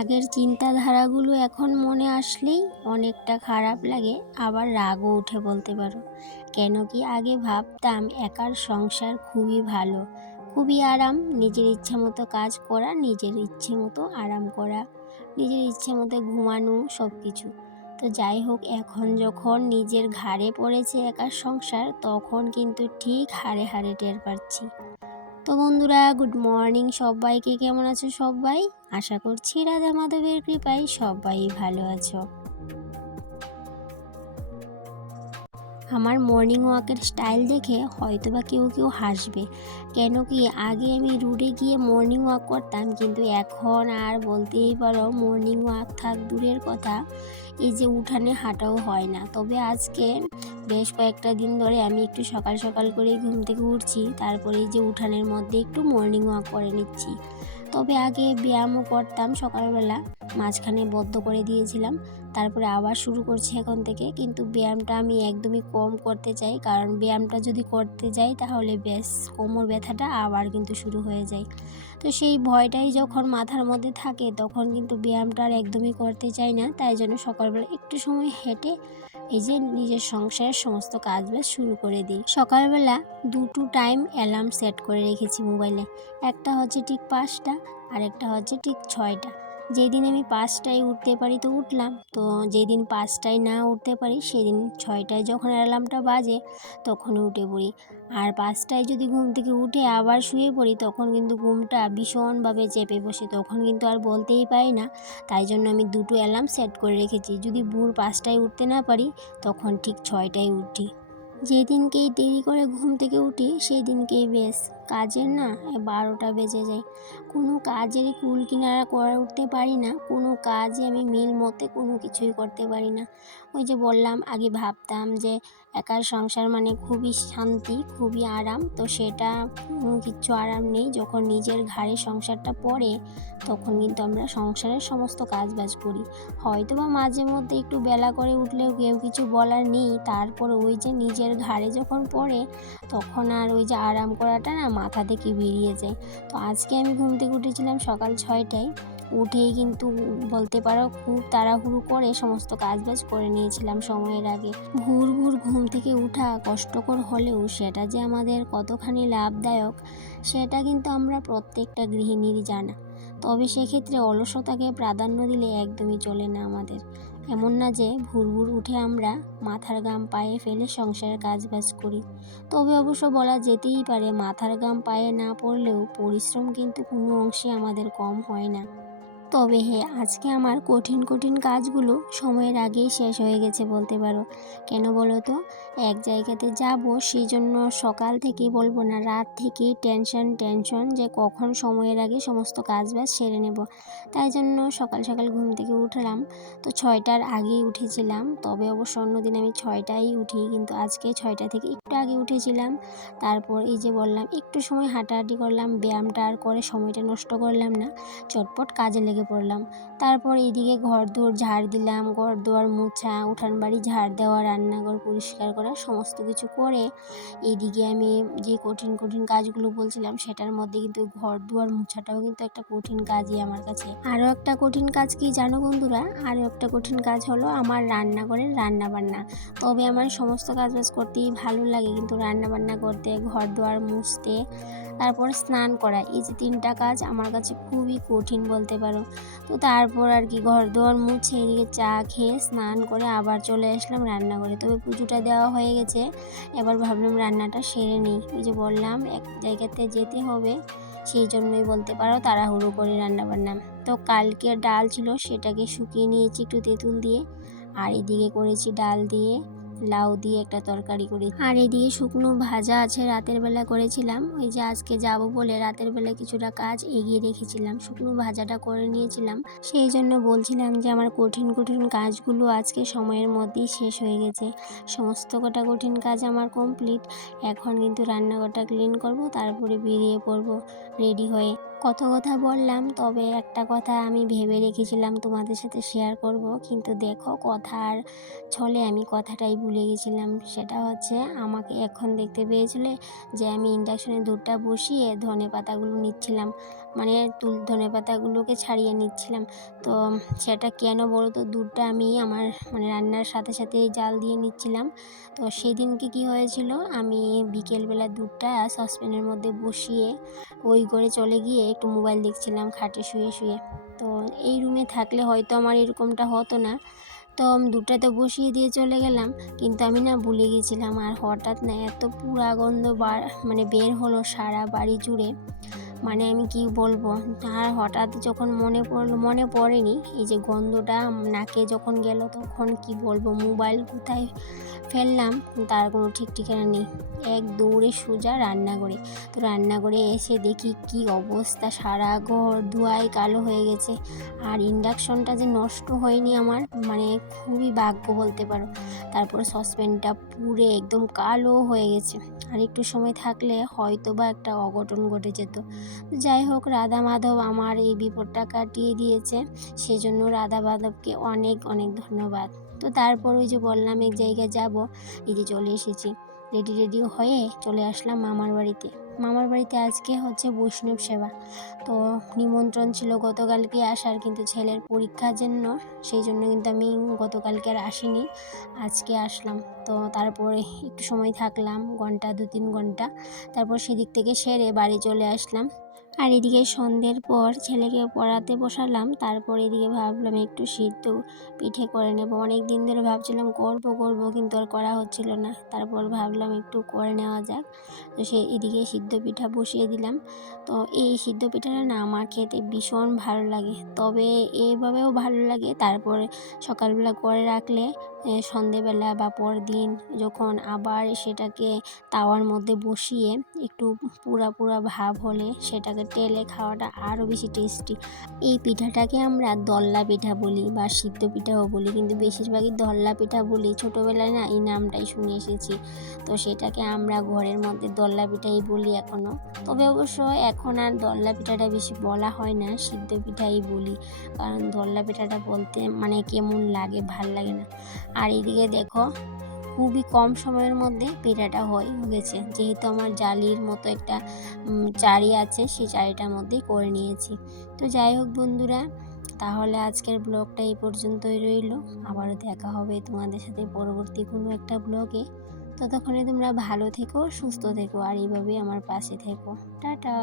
আগের চিন্তাধারাগুলো এখন মনে আসলেই অনেকটা খারাপ লাগে, আবার রাগও উঠে বলতে পারো। কেন কি আগে ভাবতাম একার সংসার খুবই ভালো, খুবই আরাম, নিজের ইচ্ছে মতো কাজ করা, নিজের ইচ্ছে মতো আরাম করা, নিজের ইচ্ছে মতো ঘুমানো, সব কিছু। তো যাই হোক, এখন যখন নিজের ঘাড়ে পড়েছে একার সংসার, তখন কিন্তু ঠিক হাড়ে হাড়ে টের পাচ্ছি। তো বন্ধুরা, গুড মর্নিং সবাইকে। কেমন আছো সবাই? আশা করছি রাধা মাধবের কৃপায় সবাই ভালো আছো। আমার মর্নিং ওয়াকের স্টাইল দেখে হয়তোবা কেউ কেউ হাসবে। কেন কি আগে আমি রোডে গিয়ে মর্নিং ওয়াক করতাম, কিন্তু এখন আর বলতেই পারো মর্নিং ওয়াক থাক দূরের কথা, এই যে উঠানে হাঁটাও হয় না। তবে আজকে বেশ কয়েকটা দিন ধরে আমি একটু সকাল সকাল করে ঘুম থেকে উঠছি, তারপরে এই যে উঠানের মধ্যে একটু মর্নিং ওয়াক করে নিচ্ছি। তবে আগে ব্যায়ামও করতাম সকালবেলা, মাঝখানে বন্ধ করে দিয়েছিলাম, তারপরে আবার শুরু করছি এখন থেকে। কিন্তু ব্যায়ামটা আমি একদমই কম করতে চাই, কারণ ব্যায়ামটা যদি করতে যাই তাহলে বেশ কোমর ব্যথাটা আবার কিন্তু শুরু হয়ে যায়। তো সেই ভয়টাই যখন মাথার মধ্যে থাকে, তখন কিন্তু ব্যায়ামটা আর একদমই করতে চাই না। তাই জন্য সকালবেলা একটু সময় হেঁটে এই যে নিজের সংসারের সমস্ত কাজবাজ শুরু করে দিই। সকালবেলা দুটো টাইম অ্যালার্ম সেট করে রেখেছি মোবাইলে, একটা হচ্ছে ঠিক 5টা আর একটা হচ্ছে ঠিক 6টা। যেদিন আমি 5টায় উঠতে পারি তো উঠলাম, তো যেদিন 5টায় না উঠতে পারি সেদিন 6টায় যখন অ্যালার্মটা বাজে তখনই উঠে পড়ি। আর 5টায় যদি ঘুম থেকে উঠে আবার শুয়ে পড়ি, তখন কিন্তু ঘুমটা ভীষণভাবে চেপে বসে, তখন কিন্তু আর বলতেই পারি না। তাই জন্য আমি দুটো অ্যালার্ম সেট করে রেখেছি, যদি ভোর 5টায় উঠতে না পারি তখন ঠিক 6টায় উঠি। যেদিনকেই দেরি করে ঘুম থেকে উঠি সেই দিনকেই বেশ কাজের না 12টা বেজে যায়। কোনো কাজেরই কুল কিনারা করে উঠতে পারি না, কোনো কাজে আমি মিল মতে কোনো কিছুই করতে পারি না। ওই যে বললাম, আগে ভাবতাম যে একার সংসার মানে খুবই শান্তি, খুবই আরাম, তো সেটা কোনো কিচ্ছু আরাম নেই। যখন নিজের ঘাড়ে সংসারটা পড়ে তখন কিন্তু আমরা সংসারের সমস্ত কাজবাজ করি। হয়তো বা মাঝে মধ্যে একটু বেলা করে উঠলেও কেউ কিছু বলার নেই, তারপরে ওই যে নিজের ঘাড়ে যখন পড়ে তখন আর ওই যে আরাম করাটা না মাথা থেকে বেরিয়ে যায়। তো আজকে আমি ঘুম থেকে উঠেছিলাম সকাল 6টায়, উঠেই কিন্তু বলতে পারো খুব তাড়াহুড়ো করে সমস্ত কাজবাজ করে নিয়েছিলাম সময়ের আগে। ভোর ভোর ঘুম থেকে ওঠা কষ্টকর হলেও সেটা যে আমাদের কতখানি লাভদায়ক সেটা কিন্তু আমরা প্রত্যেকটা গৃহিণীর জানা। তবে সেক্ষেত্রে অলসতাকে প্রাধান্য দিলে একদমই চলে না আমাদের। এমন না যে ভোর ভোর উঠে আমরা মাথার ঘাম পায়ে ফেলে সংসারের কাজবাজ করি। তবে অবশ্য বলা যেতেই পারে, মাথার ঘাম পায়ে না পড়লেও পরিশ্রম কিন্তু কোনো অংশে আমাদের কম হয় না। তবে হ্যাঁ, আজকে আমার কঠিন কঠিন কাজগুলো সময়ের আগেই শেষ হয়ে গেছে বলতে পারো। কেন বলো তো? এক জায়গাতে যাব, সেই জন্য সকাল থেকেই বলবো না, রাত থেকেই টেনশন যে কখন সময়ের আগে সমস্ত কাজবাজ সেরে নেব। তাই জন্য সকাল সকাল ঘুম থেকে উঠলাম, তো 6টার আগেই উঠেছিলাম। তবে অবশ্য অন্যদিন আমি 6টায় উঠি, কিন্তু আজকে 6টা থেকে একটু আগে উঠেছিলাম। তারপর এই যে বললাম একটু সময় হাঁটাহাঁটি করলাম, ব্যায়ামটা আর করে সময়টা নষ্ট করলাম না, চটপট কাজে লেগে পড়লাম। তারপর এইদিকে ঘর দুয়ার ঝাড় দিলাম, ঘর দুয়ার মোছা, উঠান বাড়ি ঝাড় দেওয়া, রান্নাঘর পরিষ্কার করা, সমস্ত কিছু করে এইদিকে আমি যে কঠিন কঠিন কাজগুলো বলছিলাম সেটার মধ্যে কিন্তু ঘর দুয়ার মোছাটাও কিন্তু একটা কঠিন কাজই আমার কাছে। আরও একটা কঠিন কাজ কি জানো বন্ধুরা? আরও একটা কঠিন কাজ হলো আমার রান্নাঘরের রান্না বান্না। তবে আমার সমস্ত কাজবাজ করতেই ভালো লাগে, কিন্তু রান্না বান্না করতে, ঘর দুয়ার মুছতে, তারপর স্নান করা, এই যে 3টা কাজ আমার কাছে খুবই কঠিন বলতে পারো। তো তারপর আর কি ঘর দুয়ার মুছে এদিকে চা খেয়ে স্নান করে আবার চলে আসলাম রান্নাঘরে। তবে পুজোটা দেওয়া হয়ে গেছে, এবার ভাবলাম রান্নাটা সেরে নিই। ওই যে বললাম এক জায়গাতে যেতে হবে, সেই জন্যই বলতে পারো তাড়াহুড়ো করে রান্নাবান্না। তো কালকে ডাল ছিল, সেটাকে শুকিয়ে নিয়েছি একটু তেঁতুল দিয়ে, আর এদিকে করেছি ডাল দিয়ে লাউ দিয়ে একটা তরকারি করি, আর এদিকে শুকনো ভাজা আছে, রাতের বেলা করেছিলাম। ওই যে আজকে যাব বলে রাতের বেলা কিছুটা কাজ এগিয়ে রেখেছিলাম, শুকনো ভাজাটা করে নিয়েছিলাম। সেই জন্য বলছিলাম যে আমার কঠিন কঠিন কাজগুলো আজকে সময়ের মধ্যেই শেষ হয়ে গেছে। সমস্ত কটা কঠিন কাজ আমার কমপ্লিট। এখন কিন্তু রান্নাঘরটা ক্লিন করব, তারপরে বেরিয়ে পড়ব রেডি হয়ে। কত কথা বললাম, তবে একটা কথা আমি ভেবে রেখেছিলাম তোমাদের সাথে শেয়ার করব, কিন্তু দেখো কথার ছলে আমি কথাটাই ভুলে গেছিলাম। সেটা হচ্ছে, আমাকে এখন দেখতে পেয়েছিলে যে আমি ইন্ডাকশনে দুধটা বসিয়ে ধনেপাতাগুলো নিচ্ছিলাম, মানে ধনেপাতাগুলোকে ছাড়িয়ে নিচ্ছিলাম। তো সেটা কেন বলো তো, দুধটা আমি আমার মানে রান্নার সাথে সাথেই জাল দিয়ে নিচ্ছিলাম। তো সেদিনকে কি হয়েছিল, আমি বিকেলবেলা দুধটা সসপ্যানের মধ্যে বসিয়ে ওই ঘরে চলে গিয়ে একটু মোবাইল দেখছিলাম খাটে শুয়ে শুয়ে। তো এই রুমে থাকলে হয়তো আমার এরকমটা হতো না। তো দুধটা তো বসিয়ে দিয়ে চলে গেলাম, কিন্তু আমি না ভুলে গেছিলাম। আর হঠাৎ না এত পুরা গন্ধ মানে বের হলো সারা বাড়ি জুড়ে, মানে আমি কি বলবো। আর হঠাৎ যখন মনে পড়েনি এই যে গন্ধটা নাকে যখন গেল, তখন কি বলবো, মোবাইল কোথায় ফেললাম তার কোনো ঠিক ঠিকানা নেই। এক দৌড়ে সোজা রান্নাঘরে। তো রান্নাঘরে এসে দেখি কি অবস্থা, সারা ঘর ধোঁয়ায় কালো হয়ে গেছে। আর ইন্ডাকশনটা যে নষ্ট হয়নি আমার, মানে খুবই ভাগ্য বলতে পারো। তারপর সসপ্যানটা পুড়ে একদম কালো হয়ে গেছে। আর একটু সময় থাকলে হয়তো বা একটা অঘটন ঘটে যেত। যাই হোক, রাধা মাধব আমার এই বিপদটা কাটিয়ে দিয়েছে, সেজন্য রাধা মাধবকে অনেক অনেক ধন্যবাদ। তো তারপর ওই যে বললাম এক জায়গায় যাব, এই যে চলে এসেছি। রেডি হয়ে চলে আসলাম মামার বাড়িতে। মামার বাড়িতে আজকে হচ্ছে বৈষ্ণব সেবা। তো নিমন্ত্রণ ছিল গতকালকে আসার, কিন্তু ছেলের পরীক্ষার জন্য, সেই জন্য কিন্তু আমি গতকালকে আর আসিনি, আজকে আসলাম। তো তারপরে একটু সময় থাকলাম, ঘন্টা 2-3 ঘন্টা। তারপর সেদিক থেকে সেরে বাড়ি চলে আসলাম। আর এদিকে সন্ধ্যের পর ছেলেকে পড়াতে বসালাম। তারপর এদিকে ভাবলাম একটু সিদ্ধ পিঠে করে নেব। অনেক দিন ধরে ভাবছিলাম করব, কিন্তু আর করা হচ্ছিল না। তারপর ভাবলাম একটু করে নেওয়া যাক। তো এদিকে সিদ্ধ পিঠা বসিয়ে দিলাম। তো এই সিদ্ধ পিঠাটা না আমার খেতে ভীষণ ভালো লাগে, তবে এভাবেও ভালো লাগে। তারপরে সকালবেলা করে রাখলে সন্ধেবেলা বা পরদিন যখন আবার সেটাকে তাওয়ার মধ্যে বসিয়ে একটু পুরা ভাব হলে সেটাকে টেলে খাওয়াটা আরও বেশি টেস্টি। এই পিঠাটাকে আমরা দল্লা পিঠা বলি বা সিদ্ধ পিঠাও বলি, কিন্তু বেশিরভাগই দল্লা পিঠা বলি। ছোটোবেলায় না এই নামটাই শুনে এসেছি। তো সেটাকে আমরা ঘরের মধ্যে দল্লা পিঠাই বলি এখনও। তবে অবশ্য এখন আর দল্লা পিঠাটা বেশি বলা হয় না, সিদ্ধ পিঠাই বলি। কারণ দল্লা পিঠাটা বলতে মানে কেমন লাগে, ভাল লাগে না। আর এদিকে দেখো, খুবই কম সময়ের মধ্যে পিঠাটা হয়ে গেছে, যেহেতু আমার জালির মতো একটা চারি আছে, সেই চারিটার মধ্যেই করে নিয়েছি। তো যাই হোক বন্ধুরা, তাহলে আজকের ব্লগটা এই পর্যন্তই রইল। আবারও দেখা হবে তোমাদের সাথে পরবর্তী কোনো একটা ব্লগে। ততক্ষণে তোমরা ভালো থেকো, সুস্থ থেকো, আর এইভাবেই আমার পাশে থেকো। টাটা।